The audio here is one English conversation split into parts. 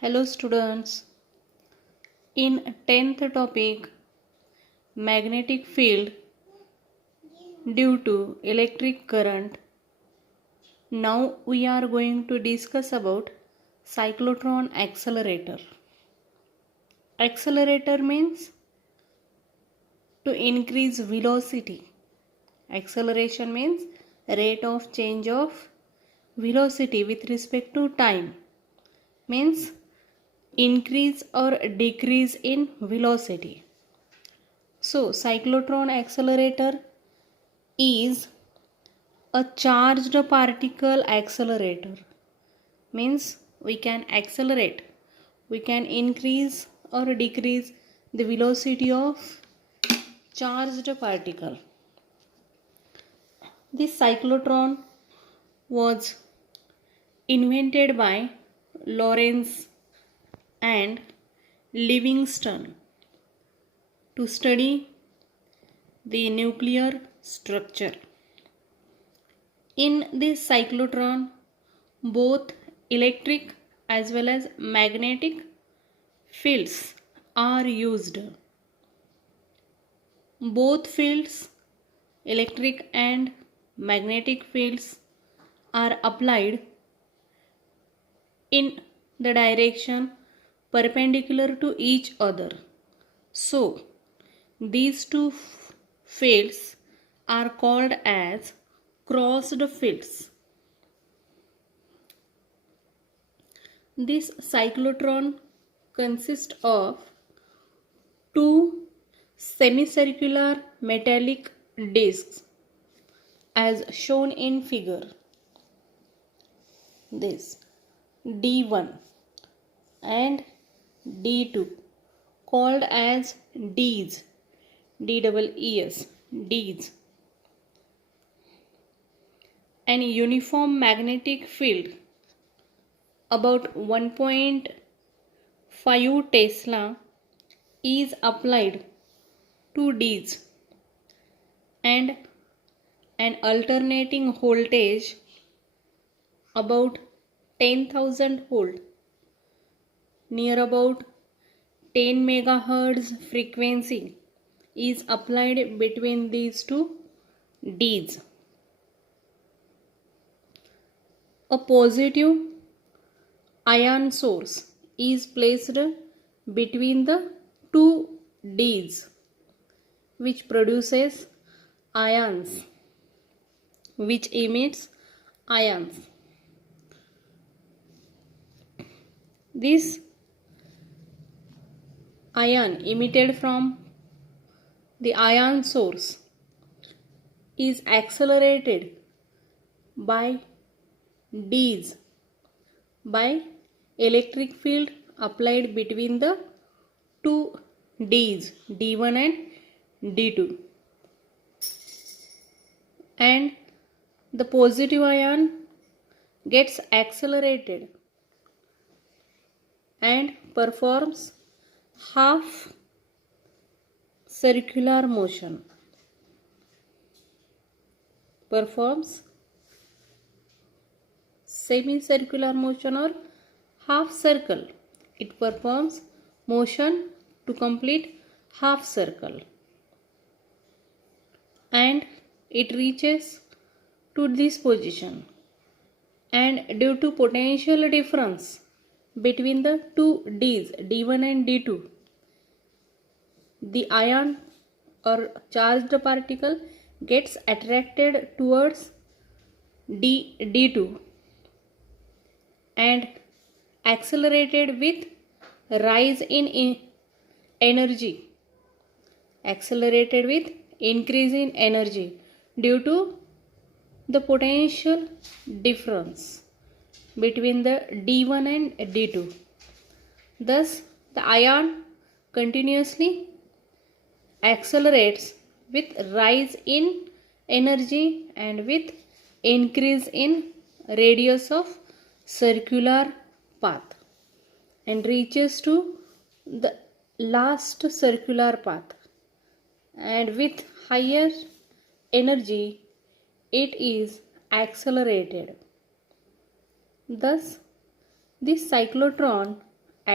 Hello students. In 10th topic, magnetic field due to electric current. Now we are going to discuss about cyclotron accelerator. Accelerator means to increase velocity. Acceleration means rate of change of velocity with respect to time. Means increase or decrease in velocity. So, cyclotron accelerator is a charged particle accelerator. Means we can accelerate, we can increase or decrease the velocity of charged particle. This cyclotron was invented by Lorentz and Livingston to study the nuclear structure. In this cyclotron, both electric as well as magnetic fields are used. Both fields, electric and magnetic fields, are applied in the direction perpendicular to each other. So, these two fields are called as crossed fields. This cyclotron consists of two semicircular metallic discs as shown in figure. This D1 and D2 called as Ds, D-double-E-S, Ds. An uniform magnetic field about 1.5 Tesla is applied to Ds and an alternating voltage about 10,000 volt near about 10 megahertz frequency is applied between these two Ds. A positive ion source is placed between the two Ds, which produces ions, which emits ions. This ion emitted from the ion source is accelerated by Ds by electric field applied between the two Ds, D1 and D2. And the positive ion gets accelerated and performs half circular motion. Performs semicircular motion or half circle. It performs motion to complete half circle. And it reaches to this position. And due to potential difference between the two Ds, D1 and D2, the ion or charged particle gets attracted towards D2 and accelerated with rise in energy, accelerated with increase in energy due to the potential difference between the D1 and D2. Thus, the ion continuously accelerates with rise in energy and with increase in radius of circular path and reaches to the last circular path, and with higher energy it is accelerated. Thus, this cyclotron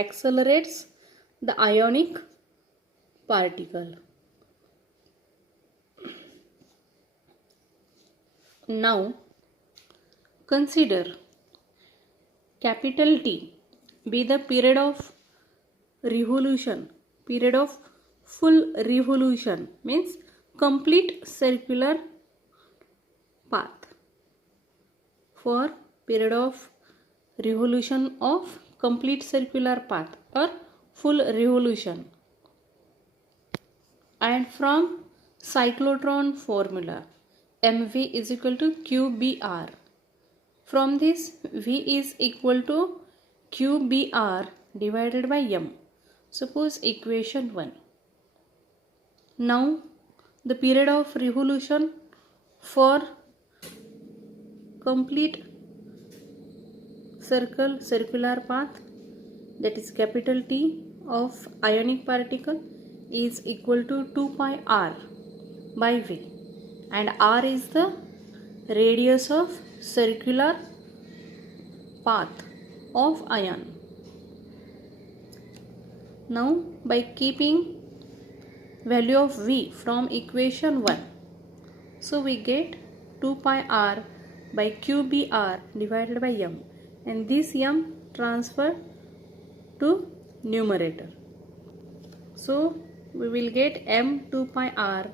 accelerates the ionic particle. Now consider capital T be the period of revolution, period of full revolution means complete circular path. For period of revolution of complete circular path or full revolution. And from cyclotron formula, mv is equal to qbr. From this, v is equal to qbr divided by m. Suppose equation 1. Now the period of revolution for complete circular path, that is capital T of ionic particle, is equal to 2 pi r by v, and r is the radius of circular path of ion. Now by keeping value of v from equation 1, so we get 2 pi r by qbr divided by m, and this m transfer to numerator. So we will get m 2 pi r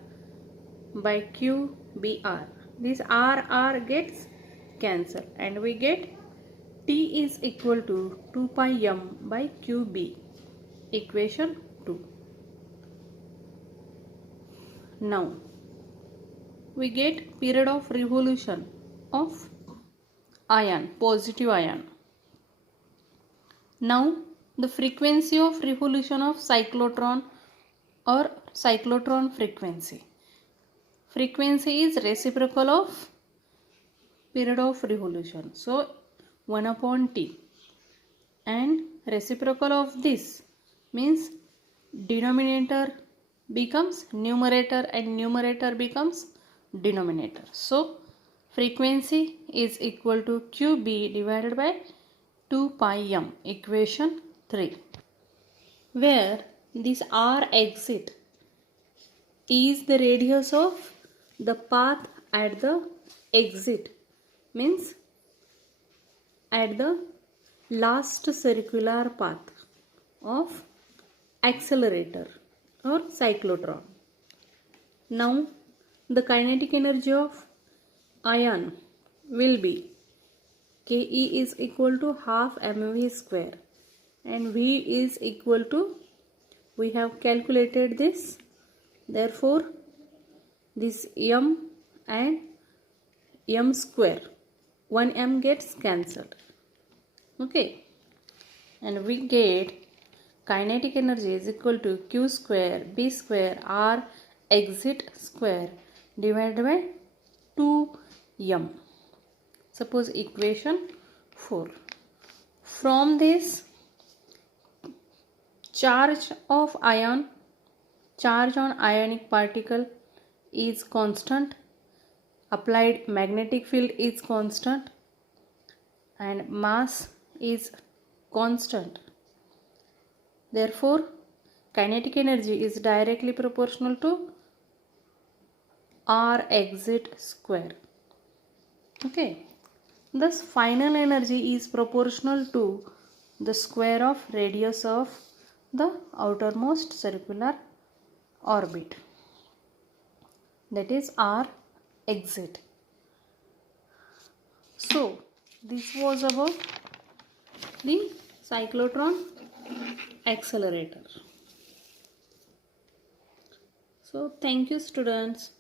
by qbr. This r gets cancelled and we get T is equal to 2 pi m by qb. Equation 2. Now we get period of revolution of ion, positive ion. Now the frequency of revolution of cyclotron or cyclotron frequency. Frequency is reciprocal of period of revolution. So 1 upon T, and reciprocal of this means denominator becomes numerator and numerator becomes denominator. So frequency is equal to qb divided by 2 pi m. Equation 3, where this r exit is the radius of the path at the exit, means at the last circular path of accelerator or cyclotron. Now the kinetic energy of ion will be Ke is equal to half mv square, and v is equal to, we have calculated this, therefore this m and m square, 1 m gets cancelled. Okay, and we get kinetic energy is equal to q square b square r exit square divided by 2m. Suppose equation 4. From this, charge of ion, charge on ionic particle is constant, applied magnetic field is constant, and mass is constant. Therefore kinetic energy is directly proportional to r exit square. Okay, thus final energy is proportional to the square of radius of the outermost circular orbit, that is r exit. So this was about the cyclotron accelerator. So thank you students.